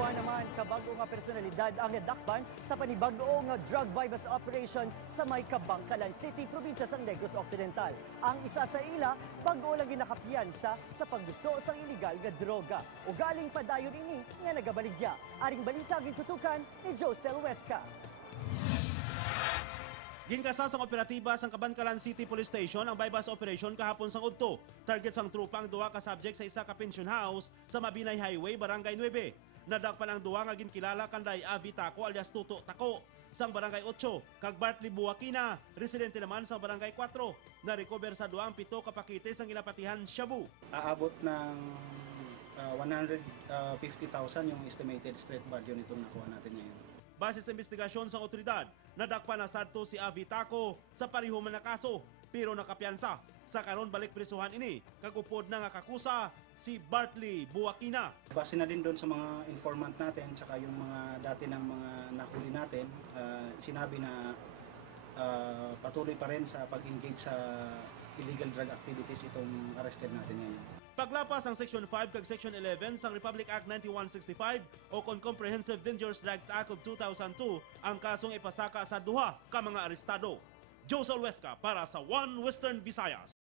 Duha naman kabago nga personalidad ang nadakpan sa panibag-o nga drug bypass operation sa may Kabankalan City, probinsya sang Negros Occidental. Ang isa sa ila, bag-o lang ginakapiyansa sa pagduso sang iligal nga droga. O galing padayon ini nga Nagabaligya. Aring balita gintutukan ni Josel Huesca. Ginkasa sang operatiba sang Kabankalan City Police Station ang bypass operation kahapon sang udto. Target sang trupa ang duha ka subject sa isa ka pension house sa Mabinay Highway, Barangay 9. Nadakpan ang duha nga ginkilala kanday Avi Taco alias Tuto Taco sang Barangay 8 kag Bartley Buwakina, residente naman sa Barangay 4. Na-recover sa duha ang 7 ka pakete sang ginapatihan shabu. Aabot ng 150,000 yung estimated street value nitong nakuha natin ngayon. Base sa investigasyon sa otoridad, nadakpan na sadto si Avi Taco sa pareho man na kaso pero nakapiyansa. Sa karon balik prisuhan ini, kagupod na nga kakusa si Bartley Buwakina. Base na din doon sa mga informant natin tsaka yung mga dati ng mga nahuli natin, sinabi na patuloy pa rin sa pag-engage sa illegal drug activities itong arrested natin ngayon. Paglapas ang Section 5 kag Section 11 sang Republic Act 9165 o kon Comprehensive Dangerous Drugs Act of 2002, ang kasong ipasaka sa duha ka mga arestado. Josel Huesca para sa One Western Visayas.